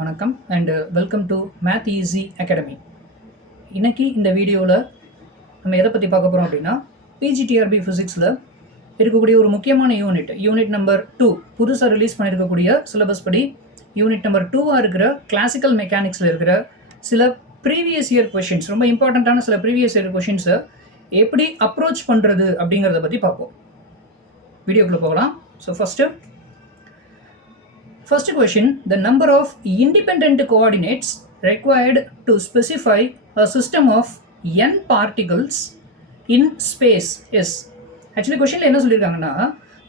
வணக்கம் and welcome to math easy academy. இன்னைக்கு இந்த வீடியோவில் நம்ம எதை பற்றி பார்க்க போகிறோம் அப்படின்னா, பிஜிடிஆர்பி ஃபிசிக்ஸில் இருக்கக்கூடிய ஒரு முக்கியமான யூனிட் நம்பர் 2 புதுசாக ரிலீஸ் பண்ணியிருக்கக்கூடிய சிலபஸ் படி யூனிட் நம்பர் 2 இருக்கிற கிளாசிக்கல் மெக்கானிக்ஸில் இருக்கிற சில ப்ரீவியஸ் இயர் கொஷின்ஸ், ரொம்ப இம்பார்ட்டண்ட்டான சில ப்ரீவியஸ் இயர் கொஷின்ஸை எப்படி அப்ரோச் பண்ணுறது அப்படிங்கிறத பற்றி பார்ப்போம். வீடியோக்குள்ளே போகலாம். So First question, the number of independent coordinates required to specify a system of n particles in space is. Actually questionல என்ன சொல்லியிருக்காங்கன்னா,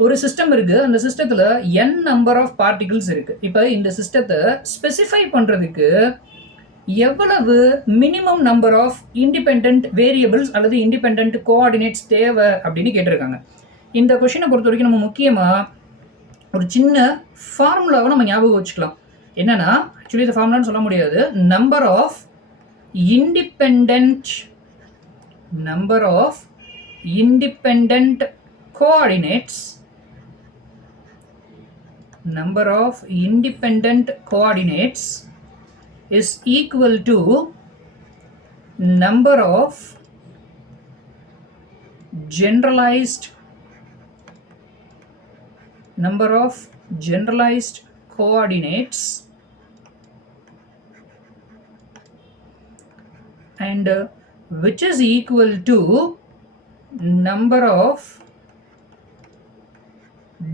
ஒரு சிஸ்டம் இருக்குது, அந்த சிஸ்டத்தில் n நம்பர் ஆஃப் பார்ட்டிகிள்ஸ் இருக்குது. இப்போ இந்த சிஸ்டத்தை ஸ்பெசிஃபை பண்ணுறதுக்கு எவ்வளவு minimum number of independent variables அல்லது இண்டிபெண்ட் கோஆர்டினேட்ஸ் தேவை அப்படின்னு கேட்டிருக்காங்க. இந்த கொஷினை பொறுத்த வரைக்கும் நம்ம முக்கியமாக ஒரு சின்ன ஃபார்முலாவை நம்ம ஞாபகம் வச்சுக்கலாம். என்னன்னா, ஆக்சுவலி இந்த ஃபார்முலான்னு சொல்ல முடியாது. Number of independent coordinates is equal to number of generalized coordinates and which is equal to number of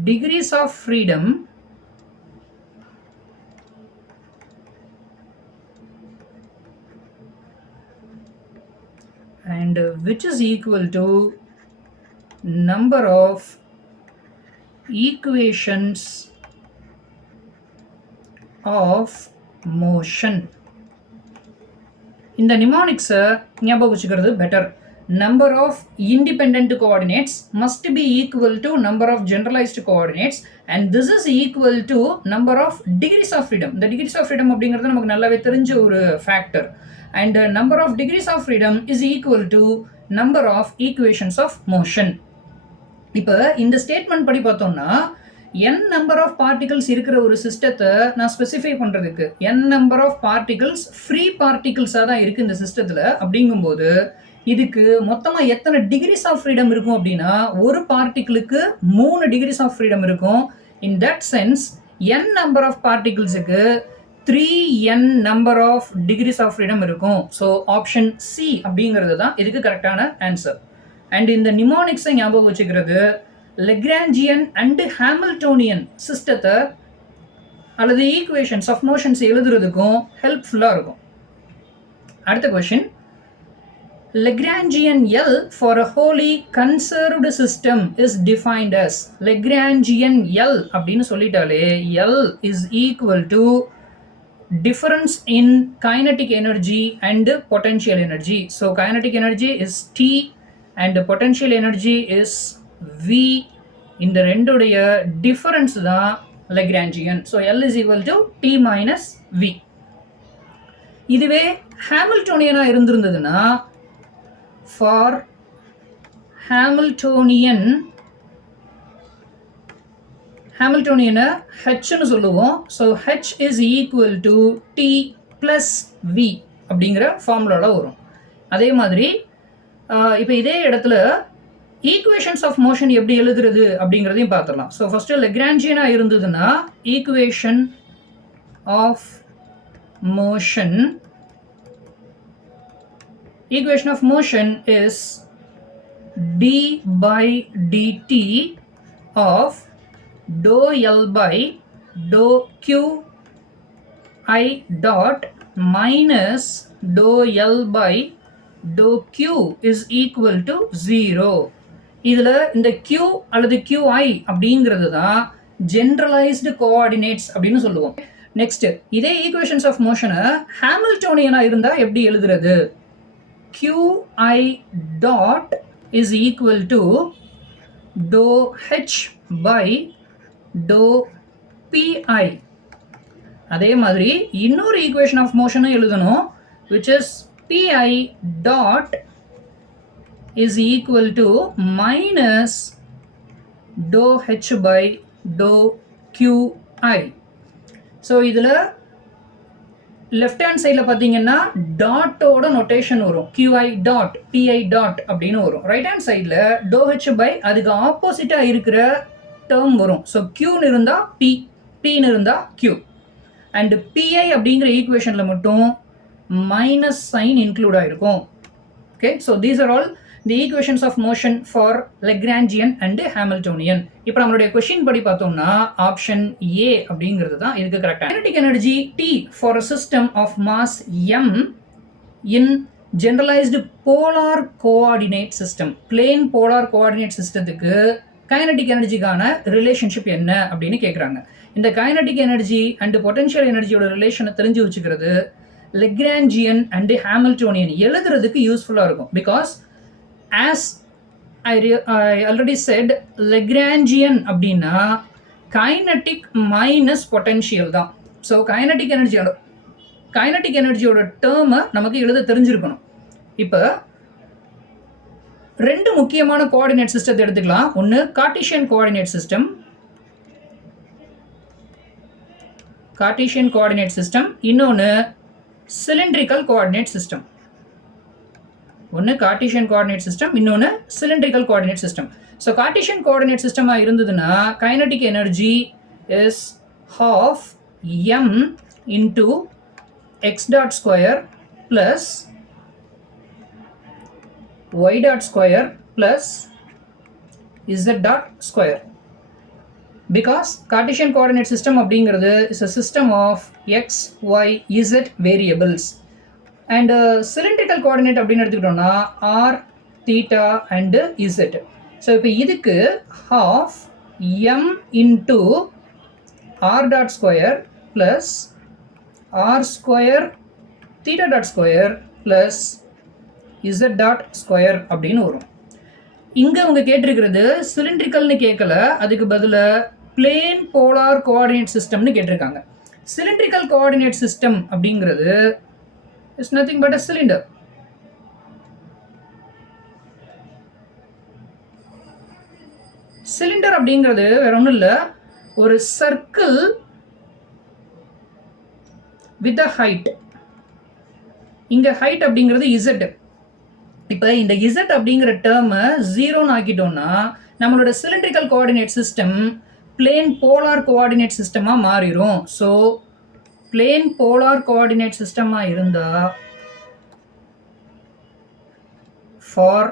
degrees of freedom and which is equal to number of equations of motion. இந்த நிமோனிக்ஸை ஞாபகம் வச்சுக்கிறது better. Number of independent coordinates must be equal to number of generalized coordinates and this is equal to number of degrees of freedom. இந்த degrees of freedom அப்படிங்கிறது நமக்கு நல்லாவே தெரிஞ்ச ஒரு factor. And number of degrees of freedom is equal to number of equations of motion. இப்போ இந்த statement படி பார்த்தோம்னா, n நம்பர் ஆஃப் பார்ட்டிகல்ஸ் இருக்கிற ஒரு சிஸ்டத்தை நான் ஸ்பெசிஃபை பண்ணுறதுக்கு n number of particles free பார்ட்டிகல்ஸாக தான் இருக்குது இந்த சிஸ்டத்தில். அப்படிங்கும்போது இதுக்கு மொத்தமாக எத்தனை டிகிரிஸ் ஆஃப் ஃப்ரீடம் இருக்கும் அப்படின்னா, ஒரு பார்ட்டிகிளுக்கு 3 டிகிரிஸ் ஆஃப் ஃப்ரீடம் இருக்கும். In that sense n number of பார்ட்டிகிள்ஸுக்கு 3n number of degrees of freedom இருக்கும். ஸோ ஆப்ஷன் சி அப்படிங்கிறது தான் இதுக்கு கரெக்டான ஆன்சர். அண்ட் இந்த நிமோனிக்ஸை ஞாபகம் வச்சுக்கிறது லெக்ராஞ்சியன் அண்டு ஹாமில்டோனியன் சிஸ்டத்தை அல்லது ஈக்குவேஷன்ஸ் ஆஃப் மோஷன்ஸ் எழுதுறதுக்கும் ஹெல்ப்ஃபுல்லாக இருக்கும். அடுத்த question, Lagrangian L for a wholly conserved system is defined as. Lagrangian L அப்படின்னு சொல்லிட்டாலே L is equal to difference in kinetic energy and potential energy. So kinetic energy is T and potential energy is V. இந்த ரெண்டுடைய difference தான் Lagrangian. So L is equal to T minus V. இதுவே ஹாமில்டோனியனாக இருந்திருந்ததுன்னா, for ஹாமில்டோனியனை ஹெச்னு சொல்லுவோம். So H is equal to T plus V அப்படிங்கிற ஃபார்முலாவில் வரும். அதே மாதிரி இப்போ இதே இடத்துல ஈக்குவேஷன்ஸ் ஆஃப் மோஷன் எப்படி எழுதுறது அப்படிங்கிறதையும் பார்த்துடலாம். ஸோ ஃபஸ்ட்டு லெக்ராஞ்சியனாக இருந்ததுன்னா, equation of motion is d by dt of dou L by dou Q I dot minus dou L by dou Q is equal to 0. இதில் இந்த Q அல்லது QI அப்படிங்கிறது தான் ஜென்ரலைஸ்டு கோஆர்டினேட்ஸ் அப்படின்னு சொல்லுவோம். நெக்ஸ்ட், இதே ஈக்குவேஷன்ஸ் ஆஃப் மோஷனை ஹாமில்டோனியனாக இருந்தால் எப்படி எழுதுறது? QI dot is equal to dou H by dou PI. அதே மாதிரி இன்னொரு ஈக்குவேஷன் ஆஃப் மோஷனும் எழுதணும், which is PI dot is equal to minus dou H by dou QI. So இதில் லெஃப்ட் ஹேண்ட் சைடில் பார்த்தீங்கன்னா டாட்டோட நொட்டேஷன் வரும், QI டாட் PI டாட் அப்படின்னு வரும். ரைட் ஹேண்ட் சைடில் DOH பை அதுக்கு ஆப்போசிட்டாக இருக்கிற டேர்ம் வரும். ஸோ Qன்னு இருந்தால் P, Pன்னு இருந்தால் Q. அண்ட் PI அப்படிங்கிற ஈக்குவேஷனில் மட்டும் மைனஸ் சைன் இன்க்ளூட் ஆகிருக்கும். Okay, so these are all the equations of motion for Lagrangian and Hamiltonian. இப்போ நம்மளுடைய கொஸ்டின் படி பார்த்தோம்னா ஆப்ஷன் A அப்படிங்கிறது தான் இதுக்கு கரெக்டாக. Kinetic energy T for a system of mass m in generalized polar coordinate system. Plane polar coordinate systemத்துக்கு kinetic எனர்ஜிக்கான ரிலேஷன்ஷிப் என்ன அப்படின்னு கேட்குறாங்க. இந்த கைனடிக் எனர்ஜி அண்ட் பொட்டன்ஷியல் எனர்ஜியோட ரிலேஷனை தெரிஞ்சு வச்சுக்கிறது லெக்ராஞ்சியன் அண்ட் ஹாமில்டோனியன் எழுதுறதுக்கு யூஸ்ஃபுல்லாக இருக்கும். Because as I already said, Lagrangian அப்படின்னா கைனட்டிக் மைனஸ் பொட்டன்ஷியல் தான். ஸோ கைனட்டிக் எனர்ஜியோட டேர்மை நமக்கு எழுத தெரிஞ்சிருக்கணும். இப்போ ரெண்டு முக்கியமான கோஆர்டினேட் சிஸ்டத்தை எடுத்துக்கலாம். ஒன்று கார்ட்டீசியன் கோஆர்டினேட் சிஸ்டம், இன்னொன்று சிலிண்ட்ரிக்கல் கோஆர்டினேட் சிஸ்டம். ஒன்று கார்ட்டீசியன் கோஆர்டினேட் சிஸ்டம், இன்னொன்று cylindrical coordinate system. So Cartesian coordinate சிஸ்டமாக இருந்ததுன்னா kinetic energy is half m into x dot square plus y dot square plus z dot square. Because Cartesian coordinate system அப்படிங்கிறது is a system of x, y, z variables. And cylindrical coordinate அப்படின்னு எடுத்துக்கிட்டோம்னா r, θ and z. So இப்போ இதுக்கு half m into r dot square plus r square θ dot square plus z dot square அப்படின்னு வரும். இங்கே அவங்க கேட்டிருக்கிறது சிலிண்ட்ரிக்கல்னு கேட்கல, அதுக்கு பதிலாக பிளேன் போலார் கோஆர்டினேட் சிஸ்டம்னு கேட்டிருக்காங்க. சிலிண்ட்ரிக்கல் கோஆர்டினேட் சிஸ்டம் அப்படிங்கிறது is nothing but a cylinder. Cylinder அப்படிங்கிறது வேற ஒன்றும் இல்லை, ஒரு சர்க்கிள் வித் அ ஹைட். இங்கே ஹைட் அப்படிங்கிறது Z. இப்போ இந்த Z அப்படிங்கிற டேர்மை 0ன்னு ஆக்கிட்டோம்னா நம்மளோட cylindrical coordinate system plane polar coordinate சிஸ்டமாக மாறிடும். ஸோ பிளேன் போலார் கோஆர்டினேட் சிஸ்டமாக இருந்தால் for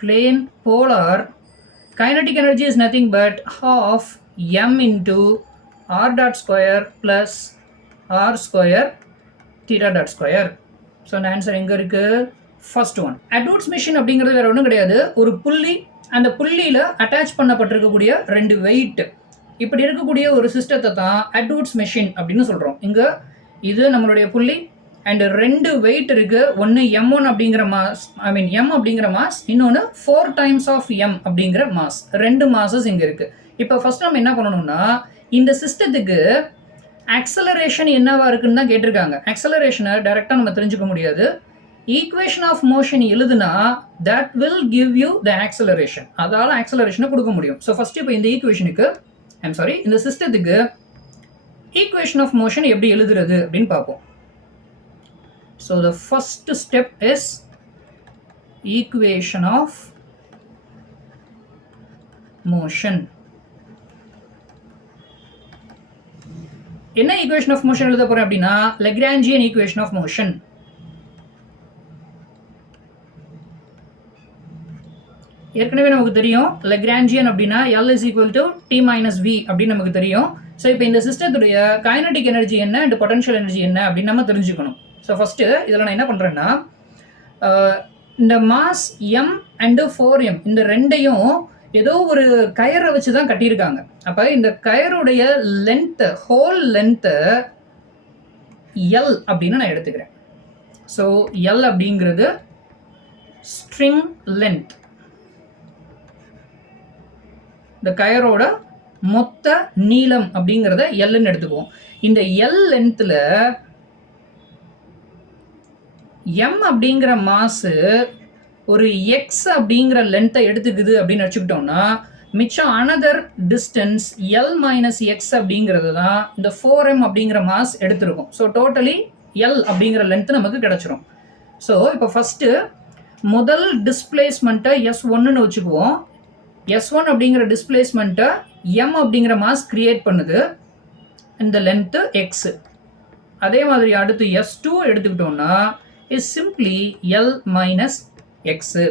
plane polar kinetic energy is nothing but half m into r dot square plus r square theta dot square. So அந்த answer எங்கே இருக்குது? First one. அட்வர்ட்ஸ் machine அப்படிங்கிறது வேறு ஒன்றும் கிடையாது, ஒரு புள்ளி, அந்த புள்ளியில் அட்டாச் பண்ணப்பட்டிருக்கக்கூடிய ரெண்டு வெயிட், இப்படி இருக்கக்கூடிய ஒரு சிஸ்டத்தை தான் அட்வர்ட்ஸ் மெஷின் அப்படின்னு சொல்கிறோம். இங்கே இது நம்மளுடைய புள்ளி அண்ட் ரெண்டு வெயிட் இருக்குது. ஒன்று m1 அப்படிங்கிற மாஸ், m அப்படிங்கிற மாஸ், இன்னொன்று 4 times of m அப்படிங்கிற மாஸ். ரெண்டு மாசஸ் இங்கே இருக்குது. இப்போ ஃபர்ஸ்ட் நம்ம என்ன பண்ணணும்னா இந்த சிஸ்டத்துக்கு ஆக்சலரேஷன் என்னவா இருக்குன்னு தான் கேட்டிருக்காங்க. ஆக்சலரேஷனை டைரெக்டாக நம்ம தெரிஞ்சுக்க முடியாது. ஈக்குவேஷன் ஆஃப் மோஷன் எழுதுனா that will give you the acceleration, அதால் ஆக்சலரேஷனை கொடுக்க முடியும். ஸோ ஃபர்ஸ்ட் இப்போ இந்த ஈக்குவேஷனுக்கு இந்த சிஸ்டத்துக்கு ஈக்குவேஷன் ஆஃப் மோஷன் எப்படி எழுதுறது அப்படின்னு பார்ப்போம். So the first step is equation of motion. என்ன ஈக்குவேஷன் ஆஃப் மோஷன் எழுத போறேன் அப்படின்னா லெக்ராஞ்சியன் ஈக்குவேஷன் ஆஃப் மோஷன். ஏற்கனவே நமக்கு தெரியும் லெக்ராஞ்சியன் அப்படின்னா L is equal to T minus V அப்படின்னு நமக்கு தெரியும். ஸோ இப்போ இந்த சிஸ்டத்துடைய கைனடிக் எனர்ஜி என்ன அண்ட் பொட்டன்ஷியல் எனர்ஜி என்ன அப்படின்னு நம்ம தெரிஞ்சுக்கணும். ஸோ ஃபஸ்ட்டு இதில் நான் என்ன பண்ணுறேன்னா இந்த மாஸ் m அண்டு 4m இந்த ரெண்டையும் ஏதோ ஒரு கயரை வச்சு தான் கட்டியிருக்காங்க. அப்போ இந்த கயருடைய லென்த்து, ஹோல் லென்த்து L அப்படின்னு நான் எடுத்துக்கிறேன். ஸோ L அப்படிங்கிறது ஸ்ட்ரிங் லென்த், இந்த கயரோட மொத்த நீளம் அப்படிங்கிறத எல்லுன்னு எடுத்துக்குவோம். இந்த எல் லென்த்தில் எம் அப்படிங்கிற மாசு ஒரு எக்ஸ் அப்படிங்கிற லென்த்தை எடுத்துக்குது அப்படின்னு வச்சுக்கிட்டோம்னா மிச்சம் another distance L minus X அப்படிங்கிறது தான் இந்த 4m அப்படிங்கிற மாஸ் எடுத்திருக்கும். ஸோ டோட்டலி எல் அப்படிங்கிற லென்த் நமக்கு கிடைச்சிரும். ஸோ இப்போ ஃபஸ்ட்டு முதல் டிஸ்பிளேஸ்மெண்ட்டை S1ன்னு வச்சுக்குவோம். S1 அப்படிங்கிற டிஸ்பிளேஸ்மெண்ட்டை எம் அப்படிங்கிற மாஸ் கிரியேட் பண்ணுது, இந்த லென்த்து எக்ஸு. அதே மாதிரி அடுத்து S2 எடுத்துக்கிட்டோம்னா is simply L minus x.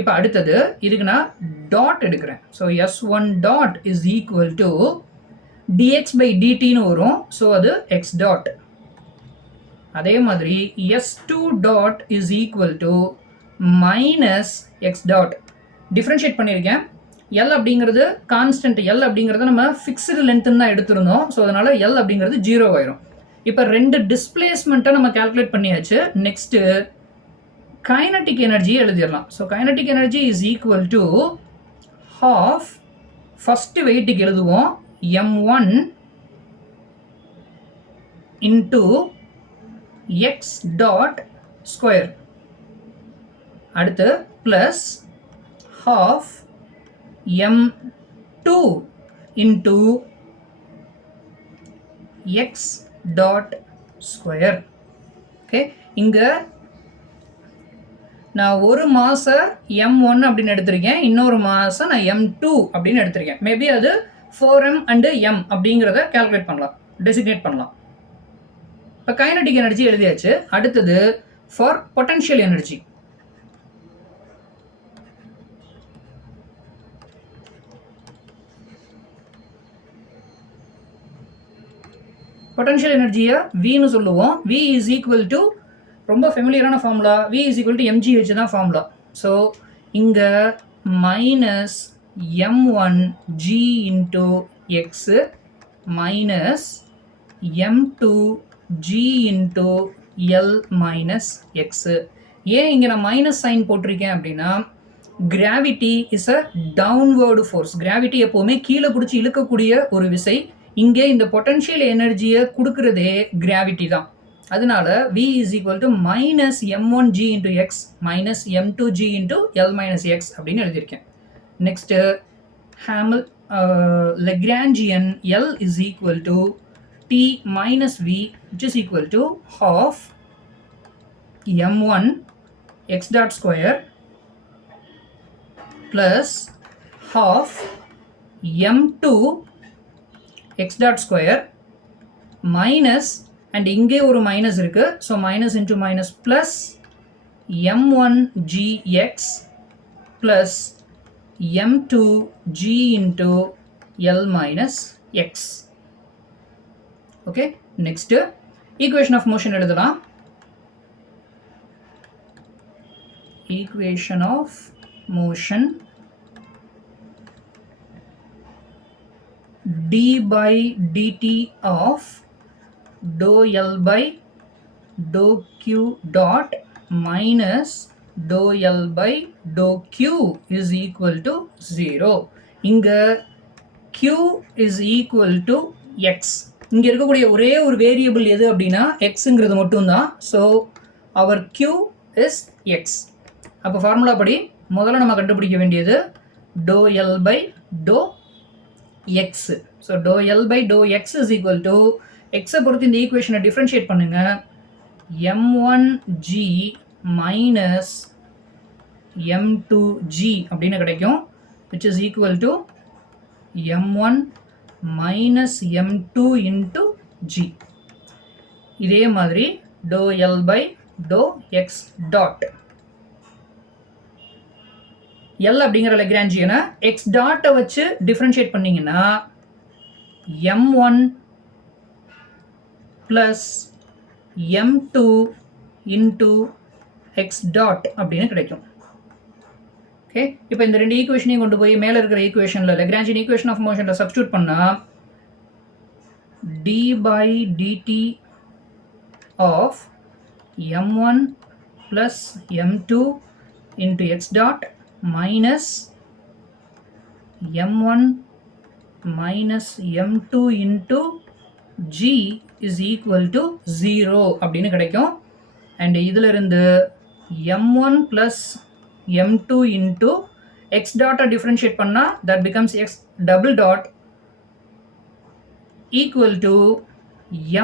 இப்போ அடுத்தது இதுக்கு நான் டாட் எடுக்கிறேன். So S1 dot is equal to dx by டிடின்னு வரும். ஸோ அது எக்ஸ் டாட். அதே மாதிரி S2 dot is equal to minus x dot. Differentiate பண்ணியிருக்கேன். எல் அப்படிங்கிறது கான்ஸ்டன்ட், எல் அப்படிங்கிறத நம்ம ஃபிக்ஸ்டு லென்த்துன்னு தான் எடுத்திருந்தோம். ஸோ அதனால் எல் அப்படிங்கிறது 0 ஆயிரும். இப்போ ரெண்டு டிஸ்பிளேஸ்மெண்ட்டை நம்ம கால்குலேட் பண்ணியாச்சு. நெக்ஸ்ட்டு கைனட்டிக் எனர்ஜி எழுதிடலாம். So kinetic energy is equal to half, first வெயிட்டுக்கு எழுதுவோம் m1 into x dot square. அடுத்து plus half m2 into x dot square. Okay, இங்கே நான் ஒரு மாசை m1 அப்படின்னு எடுத்திருக்கேன், இன்னொரு மாசை நான் m2 அப்படின்னு எடுத்திருக்கேன். மேபி அது 4m அண்டு m அப்படிங்கிறத கால்குலேட் பண்ணலாம், டெசிக்னேட் பண்ணலாம். இப்போ கைனடிக் எனர்ஜி எழுதியாச்சு. அடுத்தது ஃபார் பொட்டன்ஷியல் எனர்ஜி. பொட்டன்ஷியல் எனர்ஜியை வின்னு சொல்லுவோம். வி இஸ் ஈக்குவல் டு ரொம்ப ஃபெமிலியரான formula, V is equal to mg வச்சு தான் ஃபார்முலா. ஸோ இங்கே minus m1g into x minus m2g into L minus x. ஏன் இங்கே நான் மைனஸ் சைன் போட்டிருக்கேன் அப்படின்னா, gravity is a downward force. Gravity எப்போவுமே கீழே பிடிச்சி இழுக்கக்கூடிய ஒரு விசை. இங்கே இந்த பொட்டன்ஷியல் எனர்ஜியை கொடுக்குறதே கிராவிட்டி தான். அதனால v is equal to minus m1g into X minus m2g into L minus X அப்படின்னு எழுதியிருக்கேன். Next Lagrangian L is equal to t minus v which is equal to half m1 x dot square plus half m2 x dot square minus, and இங்கே ஒரு minus இருக்கு, so minus into minus plus m1gx plus m2g into L minus x. Okay, next equation of motion எழுதலாம். Equation of motion d by dt of dou L by dou Q dot minus dou L by dou Q is equal to 0. இங்கே Q is equal to X. இங்கே இருக்கக்கூடிய ஒரே ஒரு variable எது அப்படின்னா எக்ஸுங்கிறது மட்டும்தான். So our Q is X. அப்போ ஃபார்முலா படி முதல்ல நம்ம கண்டுபிடிக்க வேண்டியது dou L by dou x. So dou L by dou x is equal to x-ஐ பொறுத்து இந்த ஈக்குவேஷனை டிஃப்ரென்ஷியேட் பண்ணுங்க, m1g மைனஸ் m2g அப்படின்னு கிடைக்கும், which is equal to m1 minus m2 into g. இதே மாதிரி dou L by dou x dot. L அப்படிங்கிற லெக்ராஞ்சியனை X டாட்டை வச்சு டிஃப்ரென்ஷியேட் பண்ணிங்கன்னா m1 plus m2 into x dot அப்படின்னு கிடைக்கும். ஓகே, இப்போ இந்த ரெண்டு ஈக்குவேஷனையும் கொண்டு போய் மேலே இருக்கிற ஈக்குவேஷனில் லெக்ராஞ்சியன் ஈக்குவேஷன் ஆஃப் மோஷனில் சப்ஸ்டியூட் பண்ணால் d by dt of m1 plus m2 into x dot minus m1 minus m2 into g is equal to 0 அப்படின்னு கிடைக்கும். அண்ட் இதிலிருந்து m1 plus m2 into x dot differentiate பண்ணா that becomes x double dot equal to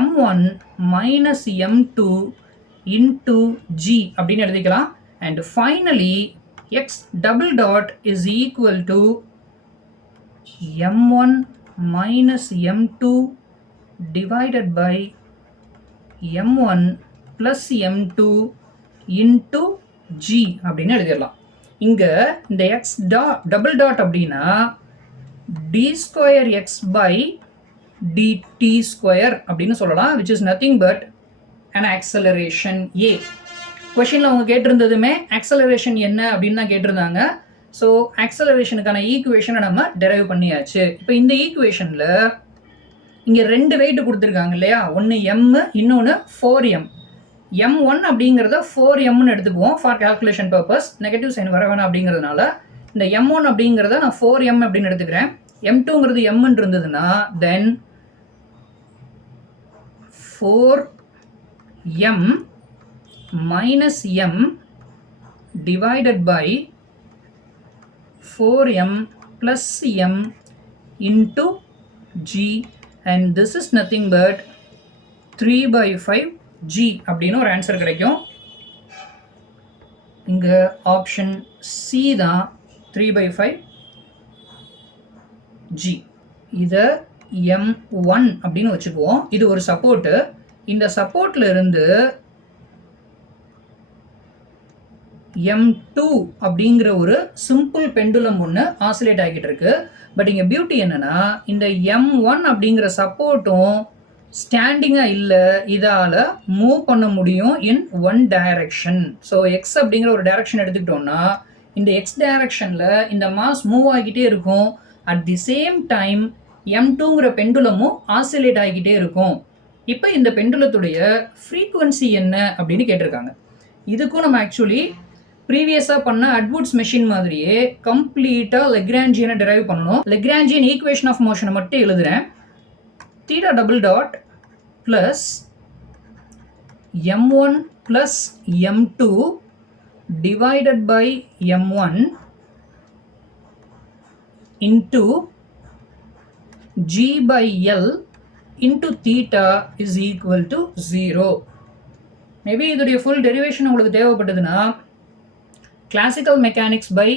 m1 minus m2 into g அப்படின்னு எழுதிக்கலாம். And finally x double dot is equal to m1 minus m2 divided by m1 plus m2 into g அப்படின்னு எழுதிடலாம். இங்க இந்த x double dot அப்படின்னா d square x by dt square அப்படின்னு சொல்லலாம், which is nothing but an acceleration a. கொஷினில் அவங்க கேட்டிருந்ததுமே acceleration என்ன அப்படின்னு தான் கேட்டிருந்தாங்க. ஸோ ஆக்சலரேஷனுக்கான ஈக்குவேஷனை நம்ம டெரைவ் பண்ணியாச்சு. இப்போ இந்த ஈக்குவேஷனில் இங்கே 2 வெயிட் கொடுத்துருக்காங்க இல்லையா, ஒன்று m இன்னொன்று 4m. m1 அப்படிங்கிறத 4mன்னு எடுத்துக்குவோம் for calculation purpose, negative sign வர வேணாம் அப்படிங்கிறதுனால இந்த m1 அப்படிங்கிறத நான் 4m அப்படின்னு எடுத்துக்கிறேன். m2ங்கிறது mன்னு இருந்ததுன்னா தென் 4m minus m divided by 4m plus m into g, and this is nothing but 3/5g அப்படின்னு ஒரு ஆன்சர் கிடைக்கும். இங்க ஆப்ஷன் சி தான் 3/5g. இதை m1 அப்படின்னு வச்சுக்குவோம். இது ஒரு சப்போர்ட்டு. இந்த சப்போர்ட்ல இருந்து m2 அப்படிங்கிற ஒரு சிம்பிள் பெண்டுலம் ஒன்று ஆசிலேட் ஆகிட்டு இருக்கு. பட் இங்கே பியூட்டி என்னன்னா, இந்த m1 அப்படிங்கிற சப்போர்ட்டும் ஸ்டாண்டிங்காக இல்லை, இதால் மூவ் பண்ண முடியும் in one direction. So X அப்படிங்கிற ஒரு டைரக்ஷன் எடுத்துக்கிட்டோம்னா இந்த எக்ஸ் டைரக்ஷனில் இந்த மாஸ் மூவ் ஆகிட்டே இருக்கும். அட் தி சேம் டைம் m2ங்கிற பெண்டுலமும் ஆசிலேட் ஆகிக்கிட்டே இருக்கும். இப்போ இந்த பெண்டுலத்துடைய ஃப்ரீக்குவன்சி என்ன அப்படின்னு கேட்டிருக்காங்க. இதுக்கும் நம்ம ஆக்சுவலி ப்ரீவியஸாக பண்ண அட்வுட்ஸ் மெஷின் மாதிரியே கம்ப்ளீட்டாக லெக்ராஞ்சியனை டெரைவ் பண்ணணும். லெக்ராஞ்சியன் ஈக்குவேஷன் ஆஃப் மோஷனை மட்டும் எழுதுகிறேன். Theta double dot plus m1 plus m2 divided by m1 into g by l into theta is equal to 0. Maybe இதோடைய ஃபுல் டெரிவேஷன் உங்களுக்கு தேவைப்பட்டதுன்னா கிளாசிக்கல் மெக்கானிக்ஸ் பை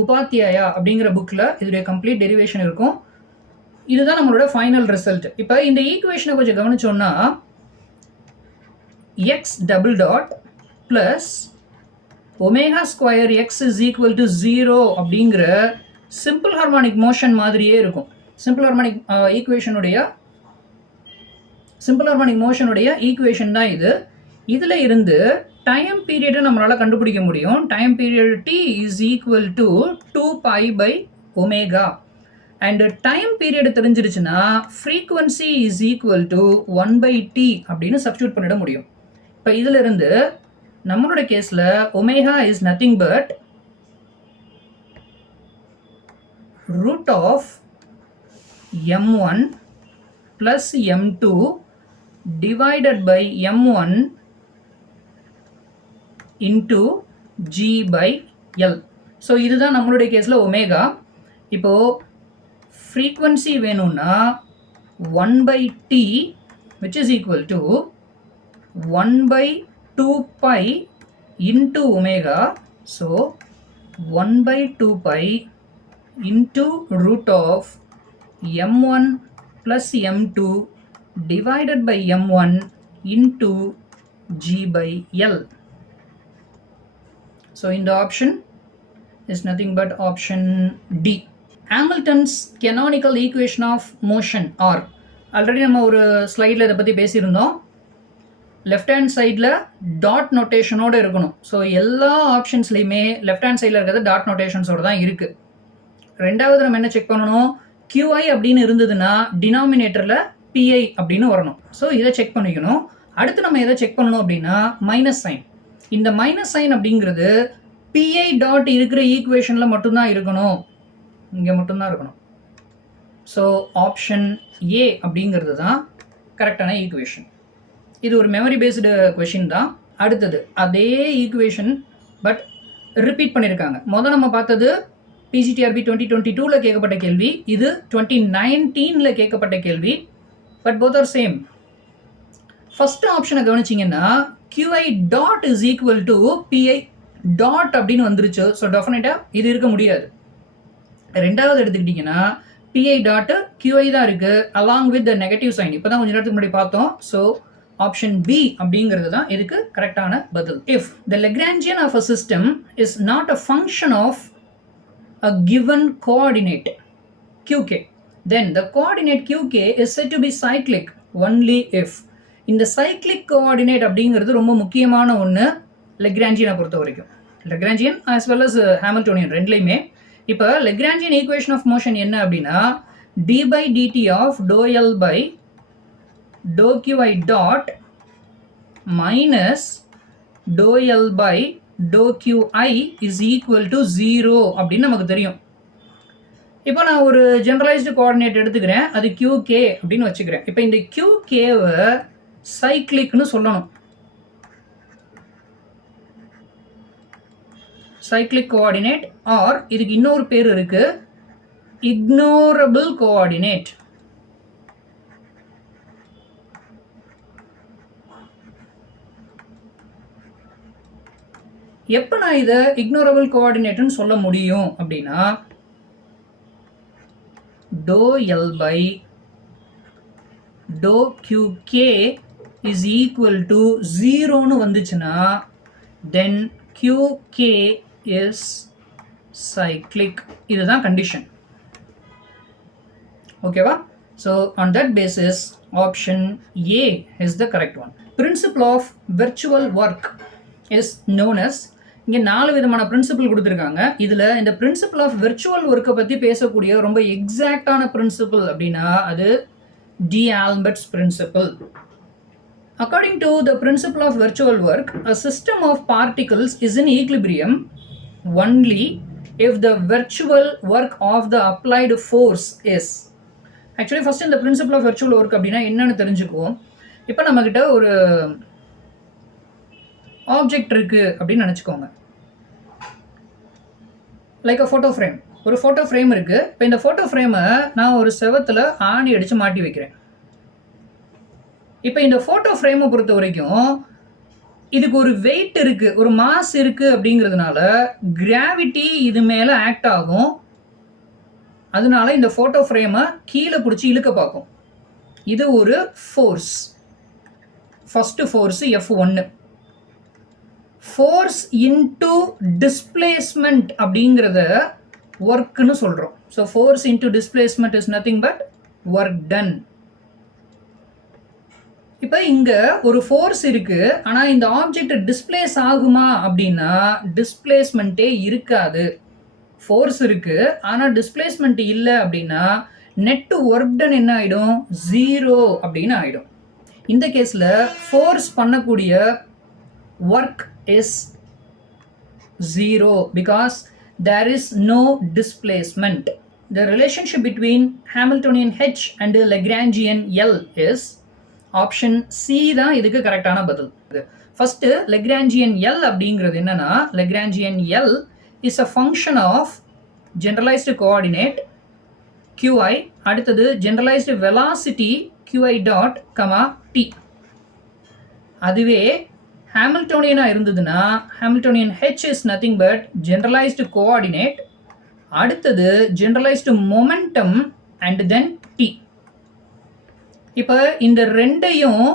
உபாத்தியாயா அப்படிங்கிற புக்கில் இதோடைய கம்ப்ளீட் டெரிவேஷன் இருக்கும். இதுதான் நம்மளோட ஃபைனல் ரிசல்ட். இப்போ இந்த ஈக்குவேஷனை கொஞ்சம் கவனிச்சோம்னா x double dot plus omega square x is equal to 0 அப்படிங்கிற சிம்பிள் ஹார்மானிக் மோஷன் மாதிரியே இருக்கும். சிம்பிள் ஹார்மானிக் மோஷனுடைய ஈக்குவேஷன் தான் இது. இதில் இருந்து டைம் பீரியடை நம்மளால் கண்டுபிடிக்க முடியும். Time period t is equal to 2π/ω. And time period தெரிஞ்சிருச்சுன்னா frequency is equal to 1/t அப்படின்னு சப்ஸ்டியூட் பண்ணிட முடியும். இப்போ இதில் இருந்து நம்மளோட கேஸில் omega is nothing but root of m1 plus m2 divided by m1 into g by l. So இதுதான் நம்மளுடைய கேஸில் ஒமேகா. இப்போது ஃப்ரீக்வன்சி வேணும்னா 1/t which is equal to 1/2π into omega. So 1/2π into root of m1 plus m2 divided by m1 into g by l. So in the option is nothing but option D. Hamilton's canonical equation of motion or already நம்ம ஒரு ஸ்லைடில் இதை பற்றி பேசியிருந்தோம். Left hand சைடில் dot நோட்டேஷனோடு இருக்கணும். So எல்லா ஆப்ஷன்ஸ்லையுமே left hand சைடில் இருக்கிறது டாட் நோட்டேஷன்ஸோடு தான் இருக்குது. ரெண்டாவது நம்ம என்ன செக் பண்ணணும், QI அப்படின்னு இருந்ததுன்னா டினாமினேட்டரில் PI அப்படின்னு வரணும். ஸோ இதை செக் பண்ணிக்கணும். அடுத்து நம்ம எதை செக் பண்ணணும் அப்படின்னா மைனஸ் சைன். இந்த மைனஸ் சைன் அப்படிங்கிறது PI டாட் இருக்கிற ஈக்குவேஷனில் மட்டும்தான் இருக்கணும், இங்கே மட்டும்தான் இருக்கணும். ஸோ ஆப்ஷன் ஏ அப்படிங்கிறது தான் கரெக்டான ஈக்குவேஷன். இது ஒரு மெமரி பேஸ்டு கொஷின் தான். அடுத்தது அதே ஈக்குவேஷன் பட் ரிப்பீட் பண்ணியிருக்காங்க. முதல் நம்ம பார்த்தது பிஜிடிஆர்பி 2022ல கேட்கப்பட்ட கேள்வி, இது 2019ல கேட்கப்பட்ட கேள்வி. But both are same. First ஆப்ஷனை கவனிச்சிங்கன்னா QI dot is equal to PI dot அப்படின்னு வந்துருச்சு. ஸோ டெஃபினட்டாக இது இருக்க முடியாது. ரெண்டாவது எடுத்துக்கிட்டிங்கன்னா PI டாட் QI தான் இருக்குது along with the negative sign. இப்போ தான் கொஞ்சம் நேரத்துக்கு முன்னாடி பார்த்தோம். ஸோ ஆப்ஷன் பி அப்படிங்கிறது தான் இதுக்கு கரெக்டான பதில். If the Lagrangian of a system is not a function of a given coordinate qk, then the coordinate qk is said to be cyclic only if. இந்த cyclic coordinate அப்படிங்கிறது ரொம்ப முக்கியமான ஒன்று லெக்ராஞ்சியனை பொறுத்த வரைக்கும். Lagrangian as well as Hamiltonian ரெண்டுலையுமே. இப்போ லெக்ராஞ்சியன் ஈக்குவேஷன் ஆஃப் மோஷன் என்ன அப்படின்னா d by dt of dou L by dou qi dot minus dou L by dou qi is equal to 0 அப்படின்னு நமக்கு தெரியும். இப்போ நான் ஒரு ஜெனரலைஸ்டு கோஆர்டினேட் எடுத்துக்கிறேன், அது qk அப்படின்னு வச்சுக்கிறேன். இப்போ இந்த qkவை சைக்ளிக்னு சொல்லணும். சைக்ளிக் கோஆர்டினேட் ஆர் இதுக்கு இன்னொரு பேர் இருக்கு, இக்னோரபிள் கோஆர்டினேட். எப்போ நான் இதை இக்னோரபிள் கோஆர்டினேட்னு சொல்ல முடியும் அப்படின்னா dou L by dou qk is equal to 0ன்னு வந்துச்சுன்னா then qk is cyclic. இதுதான் கண்டிஷன். ஓகேவா? So on that basis option A is the correct one. Principle of virtual work is known as. இங்கே 4 விதமான பிரின்சிபிள் கொடுத்துருக்காங்க. இதில் இந்த principle of virtual ஒர்க்கை பற்றி பேசக்கூடிய ரொம்ப எக்ஸாக்டான பிரின்சிபிள் அப்படின்னா அது D'Albert's principle. According to the principle of virtual work, a system of particles is in equilibrium only if the virtual work of the applied force is. Actually first இந்த principle of virtual work அப்படின்னா என்னன்னு தெரிஞ்சுக்குவோம். இப்போ நம்மக்கிட்ட ஒரு object இருக்குது அப்படின்னு நினச்சிக்கோங்க. லைக் அ ஃபோட்டோ ஃப்ரேம். ஒரு ஃபோட்டோ ஃப்ரேம் இருக்குது. இப்போ இந்த ஃபோட்டோ ஃப்ரேமை நான் ஒரு செவத்தில் ஆணி அடித்து மாட்டி வைக்கிறேன். இப்போ இந்த ஃபோட்டோ ஃப்ரேமை பொறுத்த வரைக்கும் இதுக்கு ஒரு வெயிட் இருக்குது, ஒரு மாஸ் இருக்குது அப்படிங்கிறதுனால கிராவிட்டி இது மேலே ஆக்ட் ஆகும். அதனால இந்த ஃபோட்டோ ஃப்ரேமை கீழே பிடிச்சி இழுக்க பார்க்கும். இது ஒரு force. First force F1. Force into displacement அப்படிங்கிறத ஒர்க்குன்னு சொல்கிறோம். So force into displacement is nothing but work done. இப்போ இங்கே ஒரு ஃபோர்ஸ் இருக்குது, ஆனால் இந்த ஆப்ஜெக்ட் டிஸ்பிளேஸ் ஆகுமா அப்படின்னா டிஸ்பிளேஸ்மெண்ட்டே இருக்காது. ஃபோர்ஸ் இருக்குது ஆனால் டிஸ்பிளேஸ்மெண்ட் இல்லை அப்படின்னா நெட்டு ஒர்க் டன் என்ன ஆகிடும்? 0 அப்படின்னு ஆகிடும். இந்த கேஸில் ஃபோர்ஸ் பண்ணக்கூடிய work is 0 because there is no displacement. The relationship between Hamiltonian H and Lagrangian L is option C தான் இதுக்கு கரெக்டான பதில். ஃபர்ஸ்ட் Lagrangian L அப்படிங்கிறது என்னன்னா Lagrangian L is a function of generalized coordinate qi, அடுத்தது generalized velocity qi dot t. அதுவே ஹாமில்டோனியனாக இருந்ததுன்னா Hamiltonian H is nothing but generalized coordinate, அடுத்தது generalized momentum and then t. இப்போ இந்த ரெண்டையும்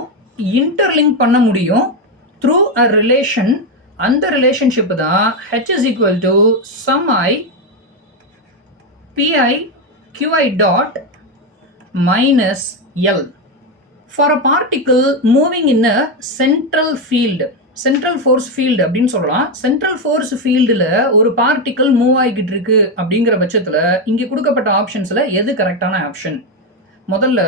இன்டர்லிங்க் பண்ண முடியும் த்ரூ அ ரிலேஷன். அந்த ரிலேஷன்ஷிப் தான் H is equal to sum I pi qi dot minus L. For a particle moving in a central field, central force field அப்படின்னு சொல்லலாம். Central force ஃபீல்டில் ஒரு பார்ட்டிக்கல் மூவ் ஆகிக்கிட்டு இருக்கு அப்படிங்கிற பட்சத்தில் இங்கே கொடுக்கப்பட்ட ஆப்ஷன்ஸில் எது கரெக்டான ஆப்ஷன்? முதல்ல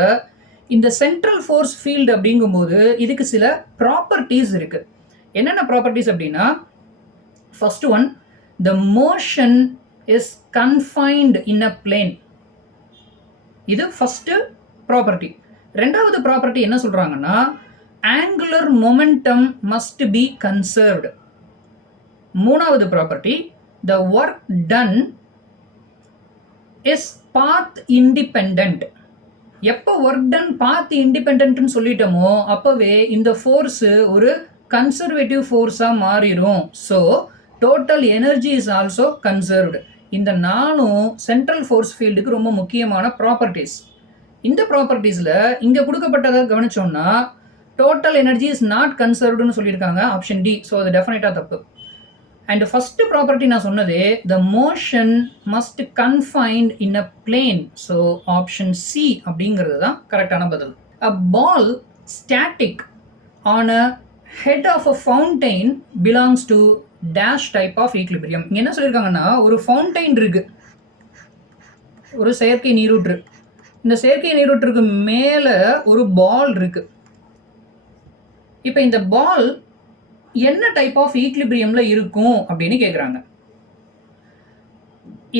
இந்த சென்ட்ரல் ஃபோர்ஸ் ஃபீல்டு அப்படிங்கும்போது இதுக்கு சில ப்ராப்பர்ட்டிஸ் இருக்குது. என்னென்ன ப்ராப்பர்ட்டிஸ் அப்படின்னா first one, the motion is confined in a plane. இது ஃபஸ்ட்டு ப்ராப்பர்ட்டி. ரெண்டாவது ப்ராப்பர்ட்டி என்ன சொல்கிறாங்கன்னா angular momentum must be conserved. மூணாவது property, the work done is path independent. எப்போ ஒர்க் டன் பாத் இண்டிபெண்ட்னு சொல்லிட்டோமோ அப்போவே இந்த ஃபோர்ஸு ஒரு கன்சர்வேட்டிவ் ஃபோர்ஸாக மாறிடும். So total energy is also conserved. இந்த நாலும் சென்ட்ரல் ஃபோர்ஸ் ஃபீல்டுக்கு ரொம்ப முக்கியமான ப்ராப்பர்ட்டிஸ். இந்த ப்ராப்பர்ட்டிஸில் இங்கே கொடுக்கப்பட்டதை கவனிச்சோம்னா டோட்டல் எனர்ஜி இஸ் நாட் கன்சர்வ்டுன்னு சொல்லியிருக்காங்க, ஆப்ஷன் டி. ஸோ அது டெஃபினட்டாக தப்பு. அண்ட் ஃபர்ஸ்ட் ப்ராப்பர்ட்டி நான் சொன்னது the motion must confined in a plane. So option C அப்படிங்கிறது தான் கரெக்டான பதில். A ball static on a head of a fountain belongs to dash type of equilibrium. இங்கே என்ன சொல்லியிருக்காங்கன்னா ஒரு ஃபவுண்டைன் இருக்கு, ஒரு செயற்கை நீரூற்று. இந்த செயற்கை நீரூற்றுக்கு மேலே ஒரு பால் இருக்கு. இப்போ இந்த பால் என்ன டைப் ஆஃப் ஈக்லிபிரியம்ல இருக்கும் அப்படின்னு கேட்குறாங்க.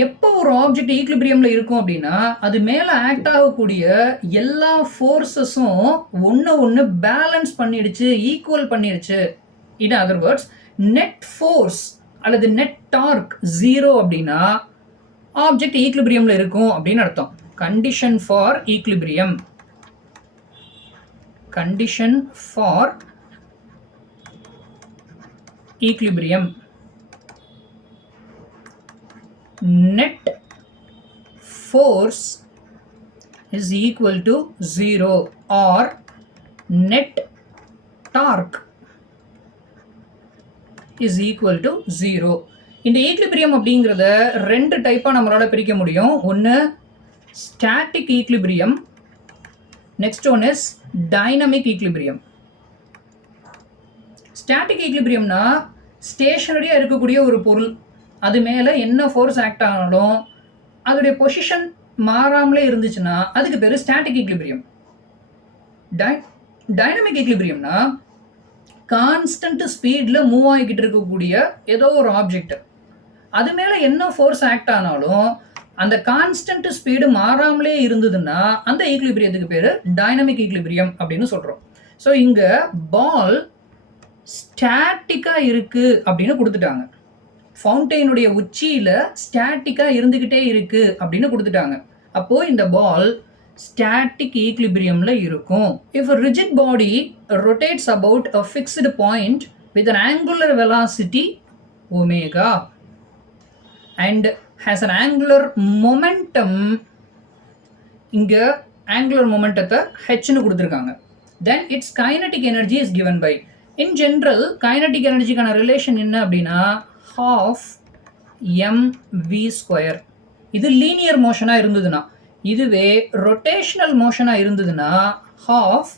எப்போ ஒரு ஆப்ஜெக்ட் ஈக்லிபிரியம்ல இருக்கும் அப்படின்னா அது மேலே ஆக்ட் ஆகக்கூடிய எல்லா ஃபோர்ஸஸும் ஒன்று பேலன்ஸ் பண்ணிடுச்சு, ஈக்குவல் பண்ணிடுச்சு. In other words net force அல்லது நெட் டார்க் 0 அப்படின்னா ஆப்ஜெக்ட் ஈக்லிபிரியம்ல இருக்கும் அப்படின்னு அர்த்தம். Condition for equilibrium, condition for equilibrium, net force is equal to 0 or net torque is equal to 0. இந்த ஈக்லிபிரியம் அப்படிங்கிறத ரெண்டு டைப்பாக நம்மளால பிரிக்க முடியும். ஒன்று static equilibrium, next one is dynamic equilibrium. Static ஈக்லிபிரியம்னா ஸ்டேஷனரியாக இருக்கக்கூடிய ஒரு பொருள், அது மேலே என்ன ஃபோர்ஸ் ஆக்ட் ஆனாலும் அதோடைய பொசிஷன் மாறாமலே இருந்துச்சுன்னா அதுக்கு பேர் ஸ்டாட்டிக் ஈக்லிபிரியம். டைனமிக் ஈக்லிபிரியம்னா கான்ஸ்டன்ட் ஸ்பீடில் மூவ் ஆகிக்கிட்டு இருக்கக்கூடிய ஏதோ ஒரு ஆப்ஜெக்ட், அது மேலே என்ன ஃபோர்ஸ் ஆக்ட் ஆனாலும் அந்த கான்ஸ்டன்ட் ஸ்பீடு மாறாமலே இருந்ததுன்னா அந்த ஈக்லிபிரியத்துக்கு பேர் டைனமிக் ஈக்லிபிரியம் அப்படின்னு சொல்கிறோம். ஸோ இங்கே பால் ஸ்டாட்டிக்காக இருக்குது அப்படின்னு கொடுத்துட்டாங்க. ஃபவுண்டைனுடைய உச்சியில் ஸ்டாட்டிக்காக இருந்துக்கிட்டே இருக்குது அப்படின்னு கொடுத்துட்டாங்க. அப்போது இந்த பால் ஸ்டாட்டிக் ஈக்லிபிரியமில் இருக்கும். If a rigid body rotates about a fixed point with an angular velocity omega and has an angular momentum, இங்கே ஆங்குலர் மொமெண்டத்தை ஹெச்னு கொடுத்துருக்காங்க, then its kinetic energy is given by. In general kinetic எனர்ஜிக்கான relation என்ன அப்படின்னா half mv². இது linear மோஷனாக இருந்ததுன்னா, இதுவே ரொட்டேஷனல் மோஷனாக இருந்ததுன்னா half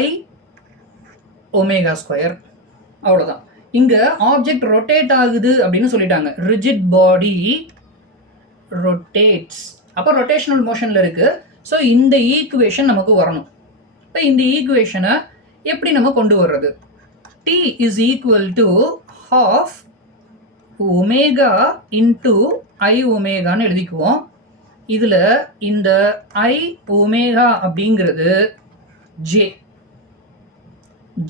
I ω². அவ்வளோதான். இங்கே ஆப்ஜெக்ட் ரொட்டேட் ஆகுது அப்படின்னு சொல்லிட்டாங்க. ரிஜிட் பாடி ரொட்டேட்ஸ், அப்போ ரொட்டேஷனல் மோஷனில் இருக்குது. ஸோ இந்த ஈக்குவேஷன் நமக்கு வரணும். இப்போ இந்த ஈக்குவேஷனை எப்படி நம்ம கொண்டு வர்றது? T is equal to half omega into I ஒமேகான்னு எழுதிக்குவோம். இதில் இந்த I ஒமேகா அப்படிங்கிறது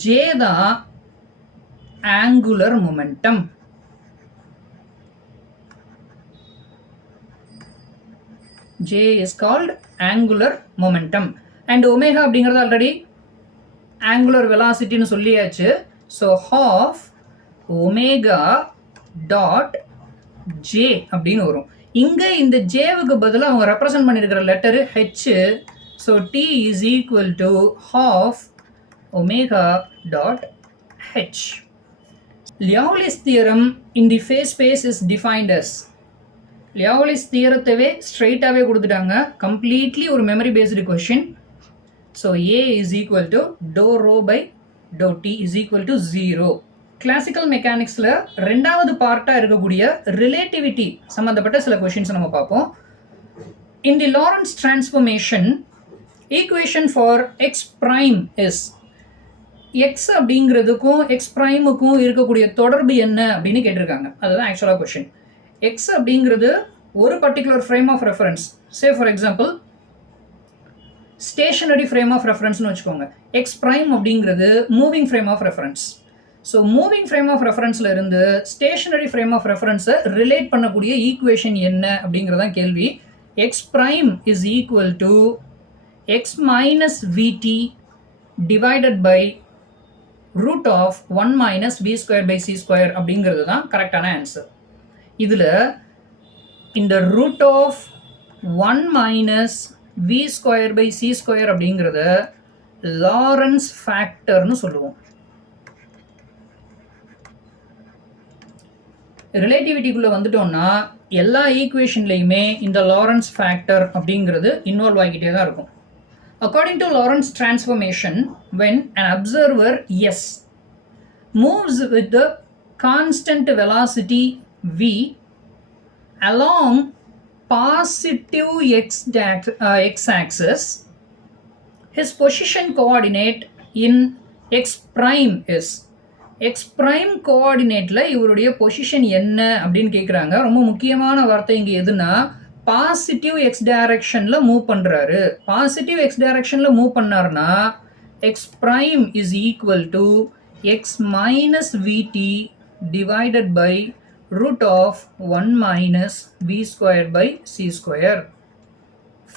J தான் angular momentum. J is called angular momentum and omega அப்படிங்கிறது ஆல்ரெடி ஆங்குலர் வெலாசிட்டின்னு சொல்லியாச்சு. So half omega dot J அப்படின்னு வரும். இங்கே இந்த ஜேவுக்கு பதிலாக அவங்க ரெப்ரசன்ட் பண்ணியிருக்கிற letter H. So T is equal to half omega dot H. Liouville's theorem in the phase space is defined as. Liouville's தியரத்தவே ஸ்ட்ரெயிட்டாகவே கொடுத்துட்டாங்க. கம்ப்ளீட்லி ஒரு memory based question. So A is equal to dou rho by dou t is equal to 0. Classical மெக்கானிக்ஸில் ரெண்டாவது பார்ட்டாக இருக்கக்கூடிய relativity சம்மந்தப்பட்ட சில கொஷின்ஸ் நம்ம பார்ப்போம். In the Lorentz transformation equation for x prime is. X அப்படிங்கிறதுக்கும் எக்ஸ் ப்ரைமுக்கும் இருக்கக்கூடிய தொடர்பு என்ன அப்படின்னு கேட்டிருக்காங்க. அதுதான் ஆக்சுவலாக கொஷின். எக்ஸ் அப்படிங்கிறது ஒரு particular frame of reference. Say for example stationary frame of ரெஃபரன்ஸ்னு வச்சுக்கோங்க. எக்ஸ் ப்ரைம் அப்படிங்கிறது moving frame of reference. So moving frame of ரெஃபரன்ஸில் இருந்து ஸ்டேஷனரி ஃப்ரேம் ஆஃப் ரெஃபரன்ஸை ரிலேட் பண்ணக்கூடிய ஈக்குவேஷன் என்ன அப்படிங்கிறதான் கேள்வி. X prime is equal to x minus VT divided by root of 1 minus we square by C square அப்படிங்கிறது தான் கரெக்டான ஆன்சர். இதில் இந்த root of 1 minus we square by C square அப்படிங்கிறத லாரன்ஸ் ஃபேக்டர்னு சொல்லுவோம். ரிலேட்டிவிட்டிக்குள்ளே வந்துட்டோம்னா எல்லா ஈக்குவேஷன்லையுமே இந்த லாரன்ஸ் ஃபேக்டர் அப்படிங்கிறது இன்வால்வ் ஆகிக்கிட்டே தான் இருக்கும். According to Lorentz transformation, when an observer S moves with the constant velocity v along positive x-axis, his position coordinate in x prime is x prime coordinateல இவருடைய பொசிஷன் என்ன அப்படின்னு கேட்குறாங்க. ரொம்ப முக்கியமான வார்த்தை இங்கே எதுனா பாசிட்டிவ் எக்ஸ் டைரக்ஷனில் மூவ் பண்ணுறாரு. பாசிட்டிவ் எக்ஸ் டைரக்ஷனில் மூவ் பண்ணார்னா x prime is equal to x minus VT divided by root of 1 minus we square by C square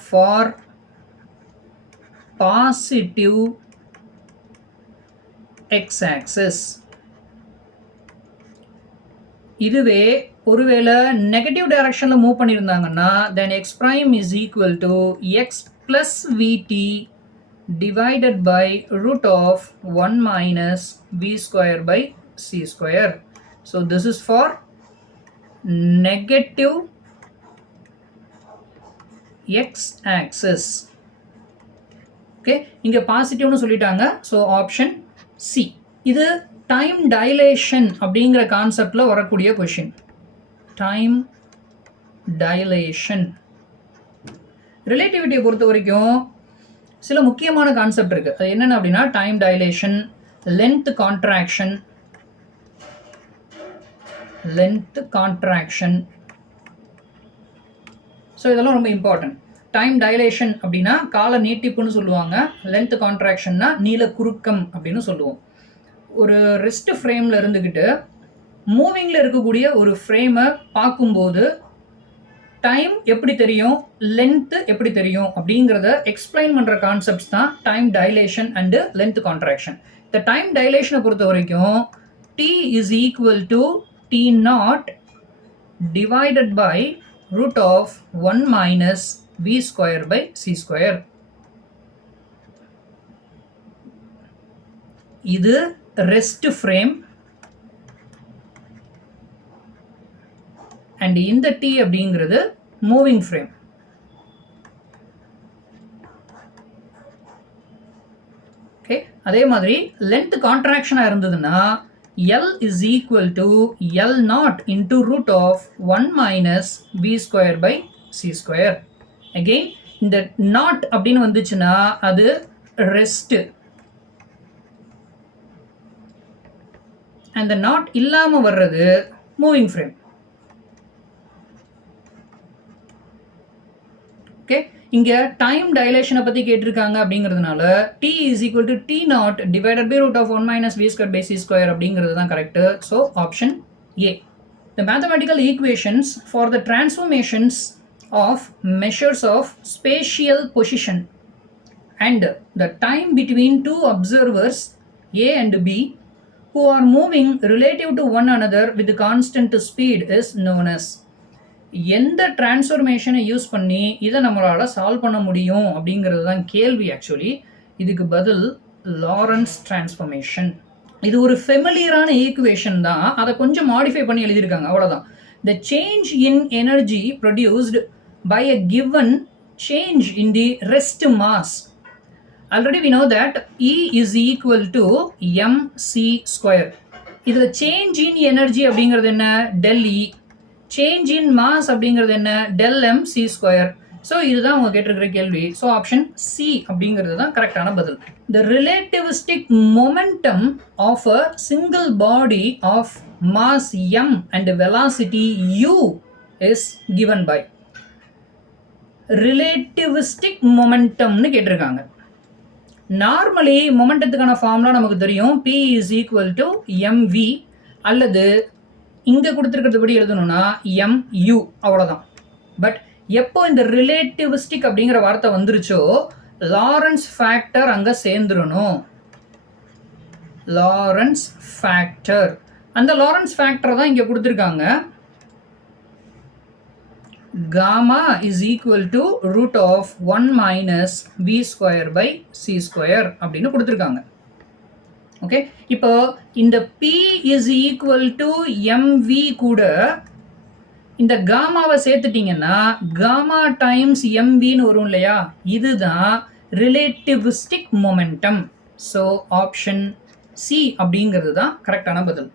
for positive x axis. இதுவே ஒருவேளை நெகட்டிவ் டைரக்ஷனில் மூவ் பண்ணியிருந்தாங்கன்னா then x prime is equal to x plus VT divided by root of 1 minus we square by C square. So this is for negative x axis. Okay, இங்கே பாசிட்டிவ்னு சொல்லிட்டாங்க. So option C. இது time dilation அப்படிங்கிற கான்செப்டில் வரக்கூடிய question. Time dilation ரிலேட்டிவிட்டியை பொறுத்த வரைக்கும் சில முக்கியமான கான்செப்ட் இருக்குது. அது என்னென்ன அப்படின்னா time dilation, length contraction, so இதெல்லாம் ரொம்ப இம்பார்ட்டன்ட். டைம் டைலேஷன் அப்படின்னா கால நீட்டிப்புன்னு சொல்லுவாங்க. லென்த் கான்ட்ராக்ஷன்னா நீள குறுக்கம் அப்படின்னு சொல்லுவோம். ஒரு ரெஸ்ட் ஃப்ரேமில் இருந்துக்கிட்டு மூவிங்கில் இருக்கக்கூடிய ஒரு ஃப்ரேமை பார்க்கும்போது டைம் எப்படி தெரியும், லென்த்து எப்படி தெரியும் அப்படிங்கிறத எக்ஸ்பிளைன் பண்ணுற கான்செப்ட்ஸ் தான் time dilation and length contraction. இந்த டைம் டைலேஷனை பொறுத்த வரைக்கும் t is equal to t naught divided by root of 1 minus we square by C square. இது ரெஸ்ட் ஃப்ரேம் அண்ட் இந்த டி அப்படிங்கிறது மூவிங் ஃப்ரேம். ஓகே, அதே மாதிரி லென்த் கான்ட்ராக்ஷனாக இருந்ததுன்னா l is equal to l naught into root of 1 minus we square by C square. Again இந்த naught அப்படின்னு வந்துச்சுன்னா அது ரெஸ்ட். அந்த நாட் இல்லாமல் வர்றது மூவிங் ஃப்ரேம். ஓகே, இங்கே டைம் டைலேஷனை பற்றி கேட்டிருக்காங்க அப்படிங்கிறதுனால t is equal to t naught divided by root of 1 minus we square by C square அப்படிங்கிறது தான் correct. So option A. The mathematical equations for the transformations of measures of spatial position and the time between two observers A and B who are moving relative to one another with constant speed is known as. எந்த டிரான்ஸ்ஃபர்மேஷனை use பண்ணி இதை நம்மளால் solve பண்ண முடியும் அப்படிங்கிறது தான் கேள்வி. Actually இதுக்கு பதில் லாரன்ஸ் டிரான்ஸ்ஃபர்மேஷன். இது ஒரு ஃபெமிலியரான ஈக்குவேஷன் தான், அதை கொஞ்சம் மாடிஃபை பண்ணி எழுதியிருக்காங்க, அவ்வளோதான். The change in energy produced by a given change in the rest mass. Already we know that E is equal to mc square. இதில் சேஞ்ச் இன் எனர்ஜி அப்படிங்கிறது என்ன, del E. Change in mass அப்படிங்கிறது என்ன, del m c square. So இதுதான் அவங்க கேட்டிருக்கிற கேள்வி. So option C அப்படிங்கிறது தான் கரெக்டான பதில். The relativistic momentum of a single body of mass m and velocity u is given by. Relativistic மொமெண்டம்னு கேட்டிருக்காங்க. நார்மலி மொமெண்டத்துக்கான ஃபார்ம்லாம் நமக்கு தெரியும். P is equal to mv அல்லது இங்கே கொடுத்துருக்கிறதுபடி எழுதணும்னா mu, அவ்வளோதான். பட் எப்போ இந்த ரிலேட்டிவிஸ்டிக் அப்படிங்கிற வார்த்தை வந்துருச்சோ லாரன்ஸ் ஃபேக்டர் அங்கே சேர்ந்துடணும். லாரன்ஸ் ஃபேக்டர், அந்த லாரன்ஸ் ஃபேக்டரை தான் இங்கே கொடுத்துருக்காங்க. gamma is equal to root of 1 minus b square by c square அப்படின்னு கொடுத்துருக்காங்க. ஓகே, இப்போ இந்த p is equal to mv கூட இந்த காமாவை சேர்த்துட்டிங்கன்னா காமா டைம்ஸ் mvன்னு வரும் இல்லையா, இதுதான் relativistic momentum. So option C அப்படிங்கிறது தான் கரெக்டான பதில்.